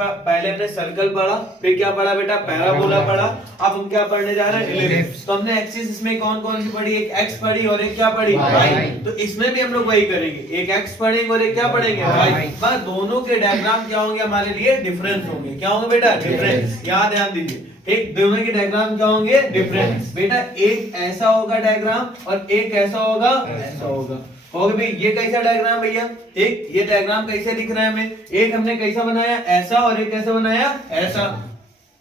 पहले हमने सर्कल पढ़ा, फिर क्या पढ़ा बेटा, पैराबोला पढ़ा। अब हम क्या पढ़ने जा रहे हैं, एलिप्स। तो हमने एक्सिस इसमें कौन कौन सी पढ़ी, एक एक्स पढ़ी और एक क्या पढ़ी, वाई। तो इसमें भी हम लोग वही करेंगे, एक एक्स पढ़ेंगे और एक क्या पढ़ेंगे, वाई। बस दोनों के डायग्राम क्या होंगे हमारे लिए, डिफरेंस होंगे। क्या होंगे बेटा, डिफरेंस। यहाँ ध्यान दीजिए, एक दोनों के डायग्राम क्या होंगे, डिफरेंस। बेटा एक ऐसा होगा डायग्राम और एक ऐसा होगा, ऐसा होगा। होगा भाई, ये कैसा डायग्राम भैया, एक ये डायग्राम कैसे दिख रहा है हमें, एक हमने कैसा बनाया, ऐसा, और एक कैसे बनाया, ऐसा।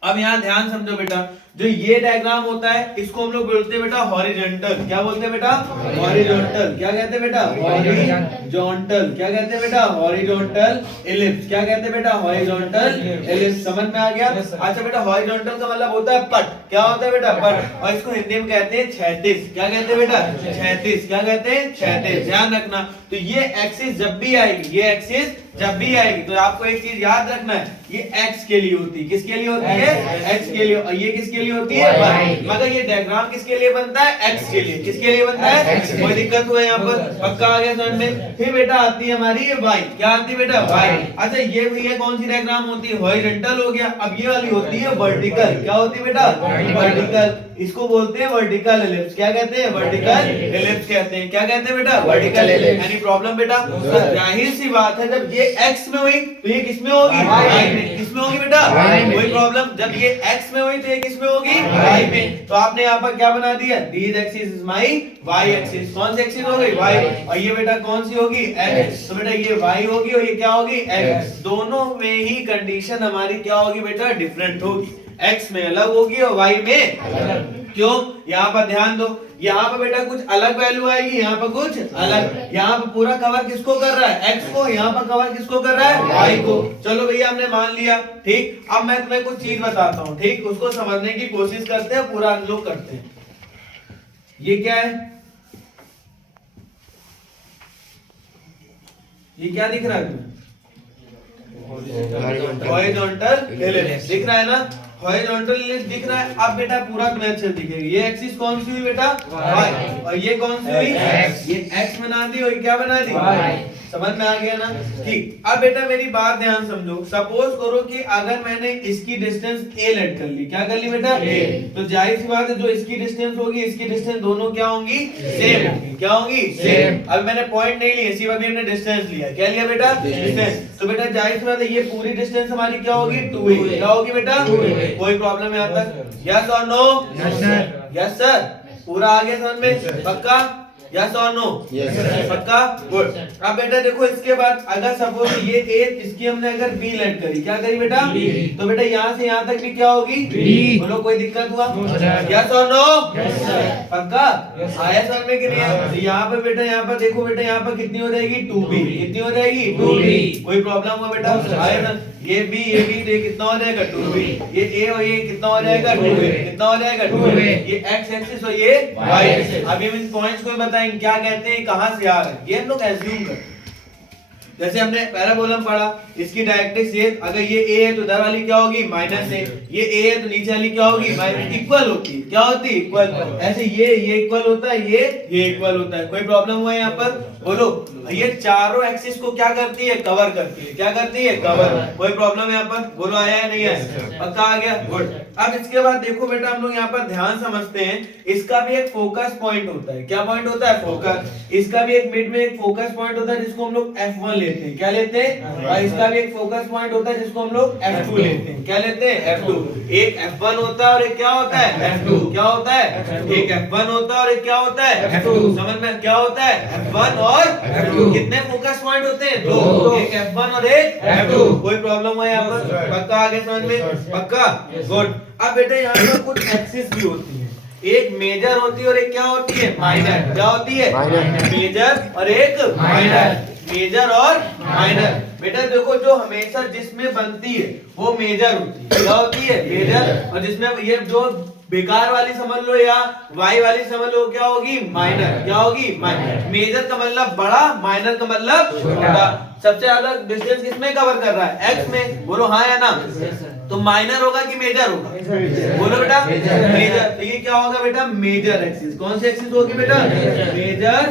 अब यहाँ ध्यान समझो बेटा, जो ये डायग्राम होता है इसको हम लोग बोलते हैं बेटा हॉरिजॉन्टल। क्या बोलते हैं बेटा, हॉरिजॉन्टल। क्या कहते हैं बेटा, हॉरिजॉन्टल। क्या कहते हैं बेटा, हॉरिजॉन्टल एलिप्स। क्या कहते हैं बेटा, हॉरिजॉन्टल एलिप्स। समझ में आ गया। अच्छा बेटा, हॉरिजॉन्टल का मतलब होता है पट। क्या होता है बेटा, पट। और इसको हिंदी में कहते हैं क्षैतिज। क्या कहते हैं बेटा, क्षैतिज। क्या कहते हैं, क्षैतिज। ध्यान रखना। तो ये एक्सिस जब भी आएगी, ये एक्सिस जब भी आएगी, तो आपको एक चीज याद रखना है, ये एक्स के लिए होती है। किसके लिए होती है, एक्स के लिए। और ये किसके लिए होती है, वाई। मगर ये डायग्राम किसके लिए बनता है, एक्स के लिए। किसके लिए बनता है, कोई दिक्कत हुआ यहाँ पर, पक्का आ गया समझ में। फिर बेटा आती है हमारी वाई। क्या आती है बेटा, वाई। अच्छा ये भैया कौन सी डायग्राम होती है, हॉरिजॉन्टल हो गया। अब ये वाली होती है वर्टिकल। क्या होती है बेटा, वर्टिकल। इसको बोलते हैं वर्टिकल एलिप्स। क्या कहते हैं, वर्टिकल एलिप्स कहते हैं। क्या कहते हैं बेटा, वर्टिकल एलिप्स। एनी प्रॉब्लम बेटा, तो जाहिर सी बात है जब ये एक्स में हुई तो ये किस में होगी, वाई में। किस में होगी बेटा, कोई प्रॉब्लम। जब ये एक्स में हुई तो ये किस में होगी, वाई में। तो आपने यहाँ पर क्या बना दिया, this axis is my Y axis. कौन सी एक्सिस हो गई, वाई। और ये बेटा कौन सी होगी, एक्स। तो बेटा ये वाई होगी और ये क्या होगी, एक्स। दोनों में ही कंडीशन हमारी क्या होगी बेटा, डिफरेंट होगी। एक्स में अलग होगी और वाई में अलग। क्यों, यहाँ पर ध्यान दो, यहाँ पर बेटा कुछ अलग वैल्यू आएगी, यहाँ पर कुछ अलग। यहाँ पर पूरा कवर किसको कर रहा है, एक्स को। यहाँ पर कवर किसको कर रहा है, वाई को। चलो भैया हमने मान लिया, ठीक। अब मैं तुम्हें कुछ चीज बताता हूँ, ठीक। उसको समझने की कोशिश करते हैं, पूरा हम लोग करते हैं। ये क्या है, ये क्या दिख रहा है तुम्हें, हॉरिजॉन्टल एलिप्स दिख रहा है ना, हॉरिजॉन्टल एलिप्स दिख रहा है। अब बेटा पूरा तुम्हें अच्छे दिखेगी। ये एक्सिस कौन सी हुई बेटा, वाई। और ये कौन सी हुई, एक्स। ये एक्स बना दी और ये क्या बना दी, वाई। समझ में आ गया ना, ठीक। अब बेटा मेरी बात ध्यान समझो। सपोज करो कि अगर मैंने इसकी डिस्टेंस a लेट कर ली। क्या कर ली बेटा, a। तो जाहिर सी बात है जो इसकी डिस्टेंस होगी, इसकी डिस्टेंस दोनों क्या होंगी, सेम होंगी। क्या होंगी, सेम। अब मैंने पॉइंट नहीं लिया, सिर्फ अभी हमने डिस्टेंस लिया। क्या लिया बेटा, डिस्टेंस। तो बेटा जाहिर सी बात है ये पूरी डिस्टेंस हमारी क्या होगी, 2a। क्या होगी बेटा, 2a। कोई प्रॉब्लम है यहाँ तक, यस और no, yes sir, yes sir. पूरा आ गया समझ में, पक्का, यस और नो, यस सर, पक्का, गुड। अब बेटा देखो इसके बाद अगर सपोज ये ए, इसकी हमने अगर बी लेट करी। क्या करी बेटा, बी। तो बेटा यहाँ से यहाँ तक भी क्या होगी, बी। बोलो कोई दिक्कत हुआ, यस और नो, यस सर, पक्का आया समझ में कि नहीं आया। तो यहाँ पे बेटा, यहाँ पर देखो बेटा, यहाँ पर कितनी हो जाएगी, 2b। कितनी हो जाएगी, 2b। कोई प्रॉब्लम हुआ बेटा, आया ना। ये b, ये b, ये कितना हो जाएगा, 2b। ये a और ये कितना हो जाएगा, 2a। कितना हो जाएगा, 2a। ये x एक्सिस और ये y एक्सिस। अभी हम इन पॉइंट्स को बताएंगे क्या कहते हैं, कहां से आ रहे हैं, ये हम लोग एज्यूम करते हैं। जैसे हमने पैराबोला पढ़ा, इसकी डायरेक्ट्रिक्स ये, अगर ये a है तो इधर वाली क्या होगी, माइनस है। ये a है तो नीचे वाली क्या होगी, माइनस। इक्वल होती है। क्या होती है, इक्वल। ऐसे ये इक्वल होता है, ये इक्वल होता है। कोई प्रॉब्लम हुआ है यहाँ पर, बोलो। ये चारों एक्सिस को क्या करती है, कवर करती है। क्या करती है, कवर। कोई प्रॉब्लम है यहाँ पर, बोलो आया है नहीं आया, पक्का आ गया, गुड। अब इसके बाद देखो बेटा हम लोग यहाँ पर ध्यान समझते हैं, इसका भी एक फोकस पॉइंट होता है। क्या पॉइंट होता है, फोकस। इसका भी एक मिड में एक फोकस पॉइंट होता है जिसको हम लोग F1 लेते हैं। क्या लेते हैं, और इसका भी एक फोकस पॉइंट होता है जिसको हम लोग F2 लेते हैं। क्या लेते हैं, F2। एक F1 होता है और एक क्या होता है, F2। क्या होता है, एक F1 होता है और एक क्या होता है, F2। समझ में क्या होता है, F1 और F2। कितने फोकस पॉइंट होते हैं, दो। एक F1 और एक F2। कोई प्रॉब्लम है यहाँ पर, पक्का आगे समझ में, पक्का, गुड। अब बेटा यहाँ पर कुछ एक्सिस भी होती है, एक मेजर होती है और एक क्या होती है, माइनर। क्या होती है, मेजर और एक माइनर। मेजर और माइनर। बेटा देखो जो हमेशा जिसमें बनती है वो मेजर होती है। क्या होती है, मेजर। और जिसमें ये जो बेकार वाली समझ लो या वाई वाली समझ लो, क्या होगी, माइनर। क्या होगी, माइनर। मेजर का मतलब बड़ा, माइनर का मतलब छोटा। सबसे ज्यादा डिस्टेंस किसमें कवर कर रहा है, एक्स में। बोलो हाँ या ना, तो माइनर होगा कि मेजर होगा? बोलो बेटा मेजर। तो ये क्या होगा बेटा? Major axis. कौन सी एक्सिस होगी बेटा? मेजर।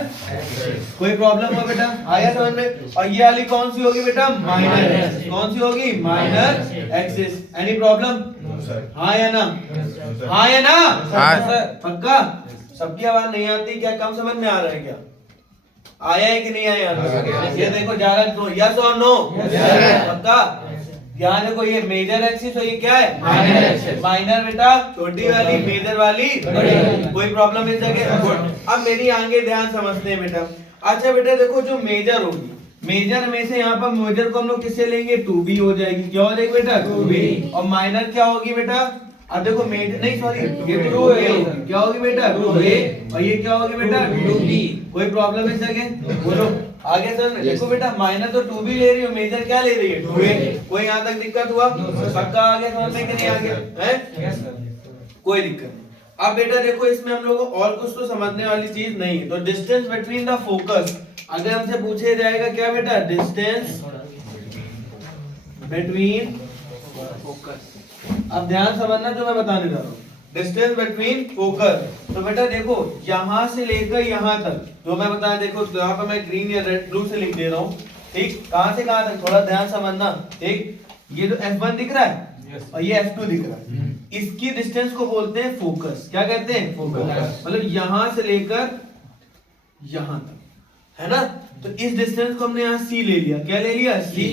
कोई प्रॉब्लम हो बेटा? आया समझ में? और ये वाली कौन सी होगी बेटा? Minor axis. कौन सी होगी? Minor axis. Any problem? हाँ या ना? हाँ या ना? पक्का? सबकी आवाज नहीं आती क्या? कम समझ में आ रहा है क्या? आया है कि नहीं आया? ये देखो जा रहा है, यस और नो? पक्का? ध्यान देखो, ये मेजर एक्सिस और ये क्या है? Minor axis. माइनर बेटा छोटी वाली, मेजर वाली बड़ी। कोई प्रॉब्लम इस जगह? अब मेरी आगे ध्यान समझते हैं बेटा। अच्छा बेटा देखो, जो मेजर होगी, मेजर में से यहाँ पर मेजर को हम लोग किससे लेंगे? 2b हो जाएगी। क्या हो जाएगी बेटा? 2b। और माइनर क्या होगी बेटा? अब देखो मेजर नहीं, सॉरी, ये 2a होगी। क्या होगी बेटा? 2a। और ये क्या होगी बेटा? 2b। कोई प्रॉब्लम इस जगह? बोलो आगे सर। देखो बेटा माइनर तो 2b ले रही हो, मेजर क्या ले रही है? 2a। कोई यहाँ तक दिक्कत हुआ? पक्का आगे समझ में कि नहीं आगे? कोई दिक्कत नहीं। अब बेटा देखो, इसमें हम लोगों को और कुछ तो समझने वाली चीज नहीं है। तो डिस्टेंस बिटवीन द फोकस अगर हमसे पूछे जाएगा क्या बेटा? Distance between focus. अब ध्यान समझना जो मैं बताने जा रहा हूँ। Distance between focus. तो बेटा देखो, यहां से लेकर यहां तक जो मैं बताया, देखो यहाँ पर मैं ग्रीन या रेड ब्लू से लिख दे रहा हूँ। ठीक, कहां से कहां तक थोड़ा ध्यान समझना। ठीक, ये जो F1 दिख रहा है और ये F2 दिख रहा है, इसकी डिस्टेंस को बोलते हैं फोकस। क्या कहते हैं? फोकस। मतलब यहां से लेकर यहां तक, है ना? तो इस डिस्टेंस को हमने यहाँ C ले लिया। क्या ले लिया? C।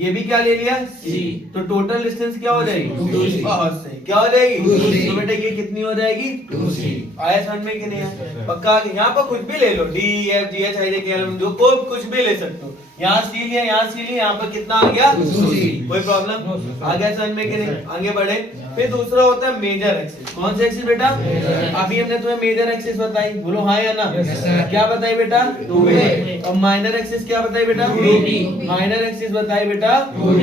ये भी क्या ले लिया? C। तो टोटल डिस्टेंस क्या हो जाएगी? 2C। बहुत सही, क्या हो जाएगी? 2C। तो बेटा ये कितनी हो जाएगी? 2C। आया समझ में कि नहीं आया? पक्का? यहाँ पर कुछ भी ले लो, D F G H I J K L M N O, को कुछ भी ले सकते हो। यहाँ C लिया, यहाँ C लिया, यहाँ पर कितना आ गया? 2C। कोई प्रॉब्लम? आ गया समझ में कि नहीं? आगे बढ़े। फिर दूसरा होता है मेजर एक्सिस। कौन सी एक्सिस बेटा? अभी हमने तुम्हें मेजर एक्सिस बताई, बोलो हाँ या ना? क्या बताई बेटा? 2a। और माइनर एक्सिस क्या बताई बेटा? 2b। माइनर एक्सिस बताई बेटा? 2b।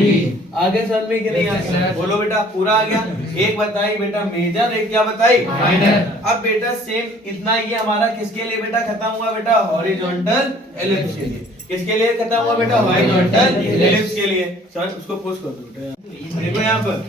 आगे समझ में कि नहीं आया? बोलो बेटा पूरा आ गया। एक बताई बेटा मेजर, एक क्या बताई? माइनर। अब बेटा सेम इतना ये हमारा किसके लिए बेटा खत्म हुआ बेटा? हॉरिजॉन्टल एलिप्स के लिए। किसके लिए खत्म हुआ बेटा? हॉरिजॉन्टल एलिप्स के लिए। सर उसको पोस्ट कर दो बेटा। देखो यहाँ पर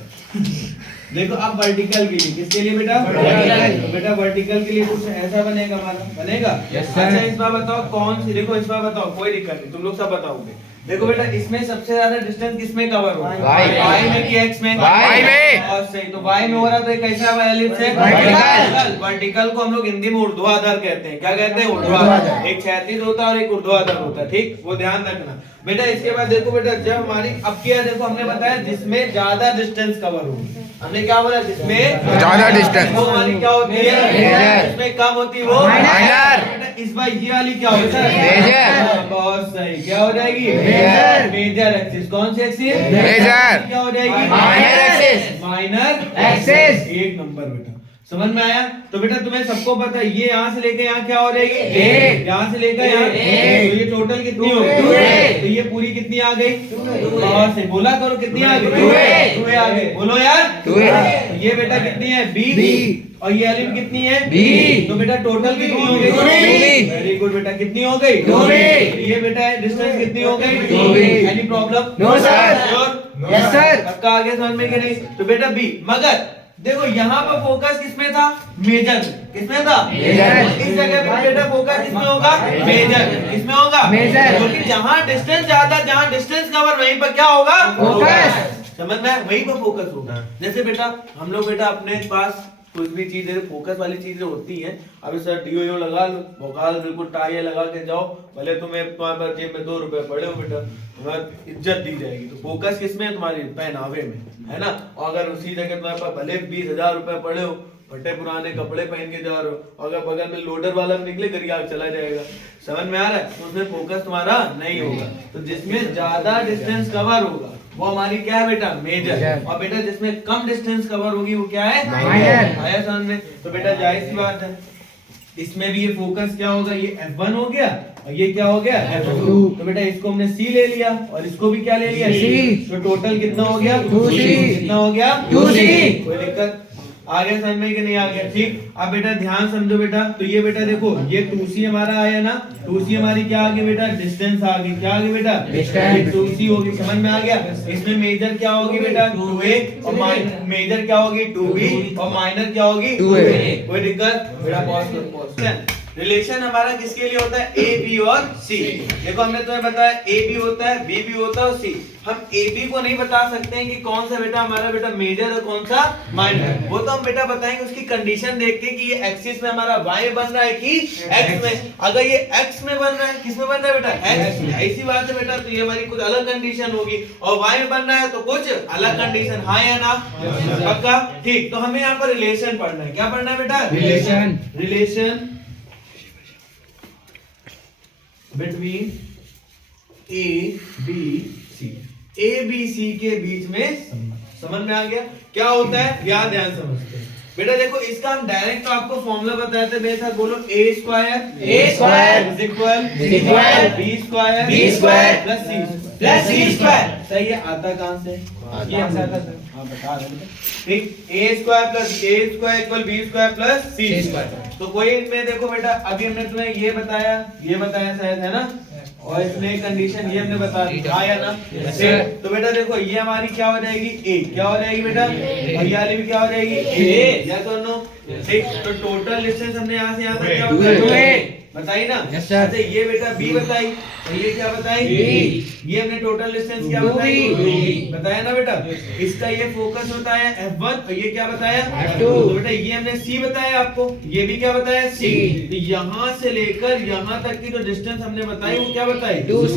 देखो, अब वर्टिकल के लिए किसके लिए बेटा? वर्टिकल। बेटा वर्टिकल के लिए कुछ ऐसा बनेगा हमारा, बनेगा? अच्छा इस बार बताओ कौन सी, देखो इस बार बताओ, कोई दिक्कत नहीं, तुम लोग सब बताओगे। देखो बेटा इसमें सबसे ज्यादा डिस्टेंस किसमें कवर होगा? y में कि x में? y में। बहुत सही। तो y में हो रहा तो ये कैसा है? एलिप्स है, वर्टिकल। वर्टिकल को हम लोग हिंदी में ऊर्ध्वाधर कहते हैं। क्या कहते हैं? ऊर्ध्वाधर। एक क्षैतिज होता है और एक ऊर्ध्वाधर होता है। ठीक, वो ध्यान रखना बेटा। इसके बाद देखो बेटा, जब हमारी अब क्या, देखो हमने बताया जिसमें ज्यादा डिस्टेंस कवर होगी। हमने क्या बोला? जिसमें ज्यादा डिस्टेंस, वो हमारी क्या होती है? जिसमें कम होती है वो माइनर। इस बार ये वाली क्या होता है? मेजर। बहुत सही, क्या हो जाएगी? मेजर। Major axis. कौन सी एक्सिस? मेजर। क्या हो जाएगी? Minor axis. Minor axis. एक नंबर बेटा, समझ में आया? तो बेटा तुम्हें सबको पता है, ये यहाँ से लेकर यहाँ क्या हो जाएगी? यहाँ से लेकर यहाँ, तो ये टोटल कितनी हो गई? तो ये पूरी कितनी आ गई? बहुत सही, बोला करो कितनी आ गई? 2a आ गई। बोलो यार 2a। ये बेटा कितनी है? b। और ये एलिप कितनी है? b। तो बेटा टोटल कितनी हो गई? 2b। वेरी गुड बेटा, कितनी हो गई? 2b। ये बेटा डिस्टेंस कितनी हो गई? 2b। Any problem? No sir. Yes sir. पक्का आगे समझ में कि नहीं? तो बेटा b। मगर देखो यहाँ पर फोकस किसमें था? मेजर। किसमें था? मेजर। इस जगह पे बेटा फोकस किसमें होगा? मेजर। किसमें होगा? मेजर। क्योंकि जहाँ डिस्टेंस ज्यादा, जहाँ डिस्टेंस कवर, वहीं पर क्या होगा? फोकस। समझ में? वहीं पर फोकस होगा। जैसे बेटा हम लोग बेटा अपने पास कुछ भी चीजें फोकस वाली चीजें होती हैं। अभी सर डीओ लगा लो, भोकाल बिल्कुल टाई लगा के जाओ, भले तुम्हें तुम्हारे पास जेब में 2 रुपए पड़े हो बेटा, तुम्हें इज्जत दी जाएगी। तो फोकस किसमें है? तुम्हारी पहनावे में, है ना? और अगर उसी जगह तुम्हारे पास भले 20,000 रुपए पड़े हो, फटे पुराने कपड़े पहन के जा रहे हो, अगर बगल में लोडर वाला निकले गरिया चला जाएगा। समझ में आ रहा है? तो उसमें फोकस तुम्हारा नहीं होगा। तो जिसमें ज्यादा डिस्टेंस कवर होगा वो हमारी क्या है बेटा? मेजर। और बेटा जिसमें कम डिस्टेंस कवर होगी वो क्या है? माइनर। आया समझ में? तो बेटा जाहिर सी बात है, इसमें भी ये फोकस क्या होगा? ये F1 हो गया और ये क्या हो गया? F2। तो बेटा इसको हमने C ले लिया और इसको भी क्या ले लिया? C। तो टोटल कितना हो गया? 2C। कितना हो गया? 2C। कोई दिक्कत? आगे समझ में कि नहीं आ गया? ठीक, अब बेटा ध्यान समझो बेटा, तो ये बेटा देखो ये 2c हमारा आया ना, 2c हमारी क्या आ गई बेटा? डिस्टेंस आ गई। क्या आ गई बेटा? डिस्टेंस। 2c होगी, समझ में आ गया? इसमें मेजर क्या होगी बेटा? 2a और मेजर क्या होगी? 2b और माइनर क्या होगी? 2a। कोई दिक्कत? बेटा पॉज करो। रिलेशन हमारा किसके लिए होता है? ए बी और सी। देखो हमने तुम्हें बताया ए बी होता है, बी भी होता है और सी। हम ए बी को नहीं बता सकते हैं कि कौन सा बेटा हमारा बेटा मेजर और कौन सा माइनर, वो तो हम बेटा बताएंगे उसकी कंडीशन देख के कि ये एक्सिस में हमारा वाई बन रहा है कि एक्स में। अगर ये एक्स में बन रहा है, किस में बन रहा है बेटा? एक्स में। ऐसी बात है बेटा, तो ये हमारी कुछ अलग कंडीशन होगी, और वाई में बन रहा है तो कुछ अलग कंडीशन। हाँ या ना? पक्का? ठीक, तो हमें यहाँ पर रिलेशन पढ़ना है। क्या पढ़ना है बेटा? Relation. Relation between A B C. A B C के बीच में समझ में आ गया क्या होता है? ध्यान समझते हैं बेटा। देखो इसका हम डायरेक्ट तो आपको फॉर्मूला बताते हैं, मेरे साथ बोलो a square is equal b square plus c square. सही है? आता कहां से? ये आता था। हां बता रहे थे। ठीक, a square equal b square plus c square. तो कोई इनमें देखो बेटा, अभी हमने तुम्हें ये बताया शायद, है ना? और इसमें कंडीशन ये हमने बता दी। हाँ या ना? तो बेटा देखो ये हमारी क्या हो जाएगी? ए। क्या हो जाएगी बेटा? और ये वाली भी क्या हो जाएगी? ए। या तो नो? ठीक, तो टोटल डिस्टेंस हमने यहाँ से यहाँ तक क्या बताया? बताई ना? अच्छा, ये बेटा बी बताई, और ये क्या बताई? ये हमने टोटल डिस्टेंस क्या बताई? बताया ना बेटा? इसका ये फोकस होता है F1 और ये क्या बताया? F2। तो बेटा ये हमने C बताया आपको, ये भी क्या बताया? C। तो यहाँ से लेकर यहाँ तक की जो डिस्टेंस हमने बताई वो क्या बताई? 2C।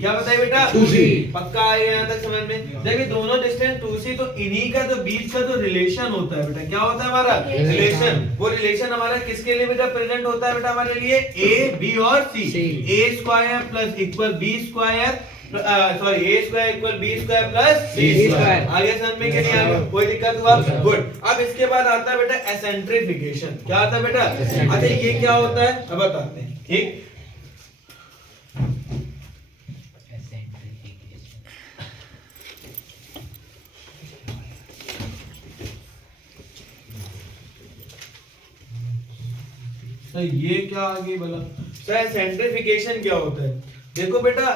क्या बताई बेटा? 2C। पक्का आएगा यहाँ तक समझ में? जब ये दोनों डिस्टेंस 2C, तो इन्हीं का जो बीच का जो रिलेशन होता है बेटा, क्या होता है हमारा? रिलेशन। वो रिलेशन हमारा किसके लिए बेटा प्रेजेंट होता है बेटा? हमारे लिए a b और c। a square plus equal b square, sorry a square equal b square plus c square. आगे समझ में कि नहीं आगे? कोई दिक्कत हुआ? गुड। अब इसके बाद आता है बेटा एसेंट्रिफिकेशन। क्या आता है बेटा? अच्छा ये क्या होता है अब बताते हैं। ठीक, तो ये क्या आ गई बोला? सर एसेंट्रिफिकेशन क्या होता है? देखो बेटा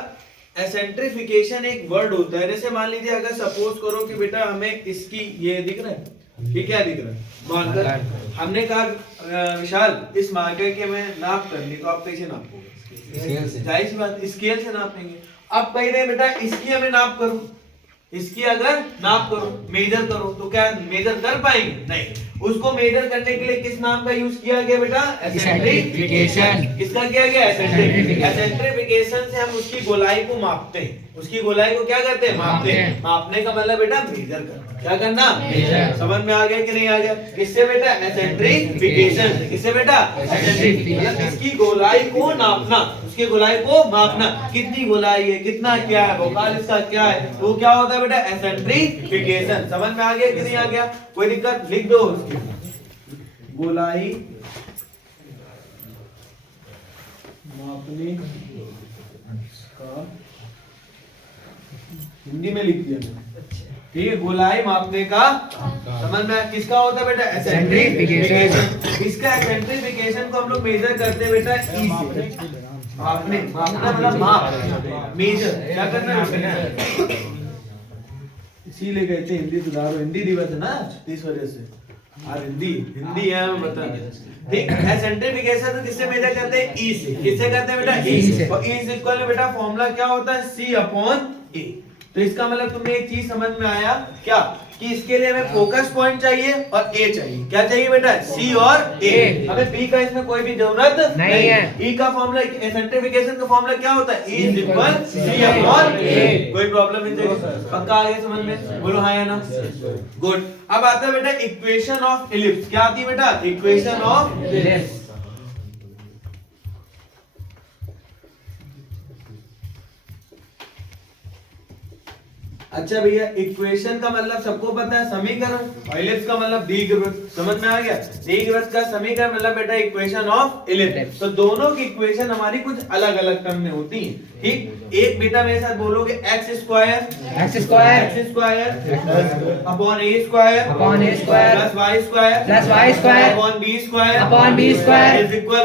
एसेंट्रिफिकेशन एक वर्ड होता है। जैसे मान लीजिए अगर सपोज करो कि बेटा हमें इसकी ये दिख रहा है, ये क्या दिख रहा है? मार्कर। हमने कहा विशाल इस मार्कर की हमें नाप करनी, तो आप कैसे नापोगे? जाहिर सी बात स्केल से नापेंगे। अब कह रहे बेटा इसकी हमें नाप करो, इसकी अगर नाप करो, मेजर करो, तो क्या मेजर कर पाएंगे? नहीं। उसको मेजर करने के लिए किस नाम का यूज किया गया बेटा? एसेंट्रिफिकेशन। किसका किया गया? एसेंट्रिफिकेशन से हम उसकी गोलाई को मापते हैं। उसकी गोलाई को क्या करते हैं? मापते हैं। मापने का मतलब बेटा मेजर करना। क्या करना? मेजर। समझ में आ गया कि नहीं आ गया? किससे बेटा? एसेंट्रिफिकेशन से। किससे बेटा? एसेंट्रिफिकेशन। इसकी गोलाई को नापना, उसकी गोलाई को मापना, कितनी गोलाई है, कितना क्या है, भोकाल इसका क्या है, वो क्या होता है बेटा? एसेंट्रिफिकेशन। समझ में आ गया कि नहीं आ गया? कोई दिक्कत? लिख दो उसकी गोलाई मापने का, हिंदी में लिख दिया ठीक है? गोलाई मापने का समझ में किसका होता है बेटा? एसेंट्रिफिकेशन। इसका एसेंट्रिफिकेशन को हम लोग मेजर करते हैं बेटा ई से। मापने, मापना मतलब माप, मेजर। क्या करना है? इसीलिए कहते हैं हिंदी सुधारो, हिंदी दिवस है ना इस वजह से। हिंदी है हम बता रहे। ठीक, एसेंट्रिफिकेशन तो किससे मेजर करते हैं? ई से। किससे करते हैं बेटा? ई से। और ई इज इक्वल टू बेटा फॉर्मूला क्या होता है? C upon A। तो इसका मतलब तुम्हें एक चीज समझ में आया क्या? कि इसके लिए हमें फोकस पॉइंट चाहिए और A चाहिए। क्या चाहिए बेटा? C और A। हमें B का इसमें कोई भी जरूरत नहीं है। E का फॉर्मूला, एसेंट्रिफिकेशन का फॉर्मूला क्या होता है? E is equal C upon A। कोई प्रॉब्लम नहीं? पक्का आगे समझ में? बोलो हाँ या ना? गुड। अब आता है बेटा इक्वेशन ऑफ इलिप्स। क्या आती है बेटा? Equation of ellipse. अच्छा भैया इक्वेशन का मतलब सबको पता है समीकरण, और इलिप्स का मतलब दीर्घवृत्त। समझ में आ गया? दीर्घवृत्त का समीकरण मतलब बेटा इक्वेशन ऑफ इलिप्स। तो दोनों की इक्वेशन हमारी कुछ अलग अलग टर्म में होती है। ठीक। एक बेटा मेरे साथ बोलोगे x square upon a square plus y square upon b square is equal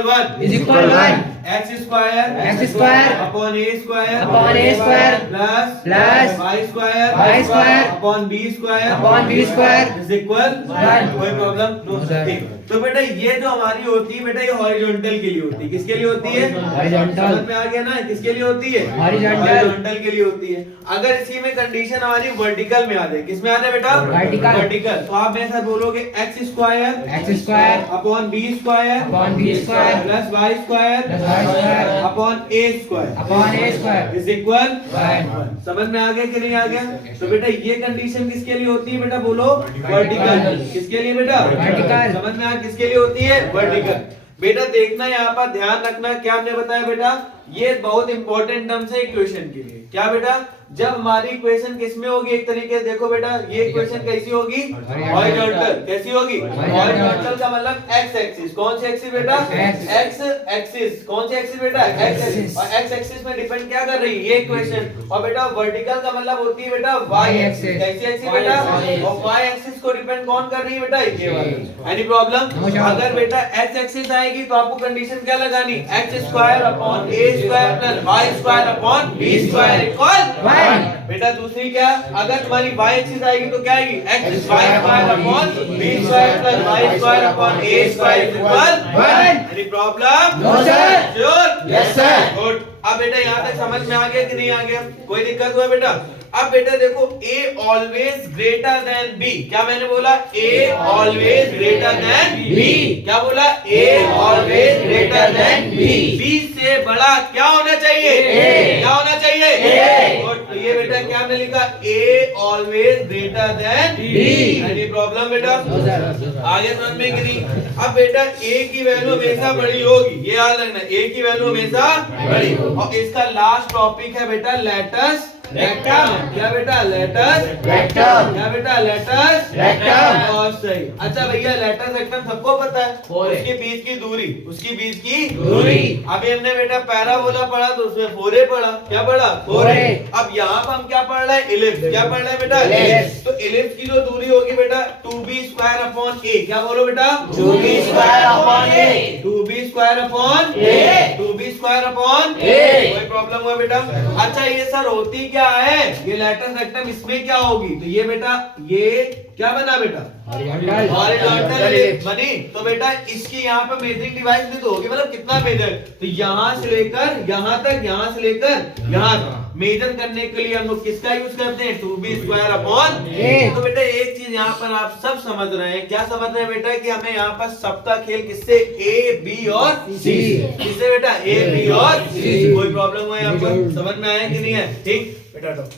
1 x square upon a square plus y square upon b square is equal 1। कोई प्रॉब्लम? ठीक। तो बेटा ये जो हमारी होती है बेटा, ये हॉरिजॉन्टल के लिए होती है। किसके लिए होती है? समझ में आ गया ना? किसके लिए होती है? हॉरिजॉन्टल के लिए होती है। अगर इसी में कंडीशन हमारी वर्टिकल में आ जाए, किस में आ जाए बेटा? वर्टिकल। तो आप मेरे साथ बोलोगे x square upon b square plus y square upon a square is equal 1। समझ में आ गया कि नहीं आ गया? तो बेटा ये कंडीशन किसके लिए होती है बेटा? बोलो वर्टिकल। किसके लिए बेटा? वर्टिकल। समझ में आ किसके लिए होती है? वर्टिकल। बेटा देखना यहाँ पर ध्यान रखना, क्या हमने बताया बेटा? ये बहुत इंपॉर्टेंट टर्म्स है इक्वेशन के लिए। क्या बेटा? जब हमारी इक्वेशन किसमें होगी, एक तरीके से देखो बेटा, ये इक्वेशन कैसी होगी? हॉरिजॉन्टल। कैसी होगी? हॉरिजॉन्टल का मतलब एक्स एक्सिस। कौन सी एक्सिस बेटा? X axis. कौन सी एक्सिस बेटा? X axis. और एक्स एक्सिस में डिपेंड क्या कर रही है? ये इक्वेशन। और बेटा वर्टिकल का मतलब होती है बेटा वाई एक्सिस। कैसी एक्सिस बेटा? और वाई एक्सिस को डिपेंड कौन कर रही है बेटा? ये वाली। Any problem? अगर बेटा एक्स एक्सिस आएगी तो आपको कंडीशन क्या लगानी? X square upon a square plus y square upon b square equal 1। बेटा दूसरी क्या? अगर तुम्हारी y एक्सिस आएगी तो क्या आएगी? x square upon b square plus y square upon a square equal 1। Any problem? No sir. Sure? Yes sir. Good. अब बेटा यहाँ तक समझ में आ गया कि नहीं आ गया? कोई दिक्कत हुआ बेटा? अब बेटा देखो a always greater than b। क्या मैंने बोला? a always greater than b। क्या बोला? a always greater than b। b से बड़ा क्या होना चाहिए? a। क्या होना चाहिए? a। तो ये बेटा क्या हमने लिखा? a always greater than b। Any problem बेटा? आगे समझ में कि नहीं? अब बेटा a की वैल्यू हमेशा बड़ी होगी, ये याद रखना। a की वैल्यू हमेशा बड़ी। और इसका लास्ट टॉपिक है बेटा लेटस रेक्टम। क्या बेटा? Latus rectum. क्या बेटा? Latus rectum. बहुत सही। अच्छा भैया लेटस रेक्टम सबको पता है, उसके बीच की दूरी, उसकी बीच की दूरी। अभी हमने बेटा पैराबोला पढ़ा तो उसमें फोरे पढ़ा। क्या पढ़ा? फोरे। अब यहाँ पर हम क्या पढ़ रहे हैं? इलिप्स। क्या पढ़ रहे हैं बेटा? इलिप्स। तो इलिप्स की जो दूरी होगी बेटा 2b स्क्वायर अपॉन a। क्या बोलो बेटा? 2b square upon a। 2b square upon a। 2b square upon a। कोई प्रॉब्लम हुआ बेटा? अच्छा ये सर होती क्या है? ये लेटस रेक्टम, इसमें क्या होगी? तो ये बेटा ये क्या बना बेटा? हॉरिजॉन्टल बनी। तो बेटा इसकी यहाँ पे मेजरिंग डिवाइस भी तो होगी, मतलब कितना मेजर? तो यहाँ से लेकर यहाँ तक, यहाँ से लेकर यहाँ तक मेजर करने के लिए हम लोग किसका यूज करते हैं? 2b square upon a। तो बेटा एक चीज यहाँ पर आप सब समझ रहे हैं। क्या समझ रहे हैं बेटा? कि हमें यहाँ पर सबका खेल किससे? a b और c। किससे बेटा? a b और c। कोई प्रॉब्लम है यहाँ पर? समझ में आया कि नहीं है? ठीक बेटा।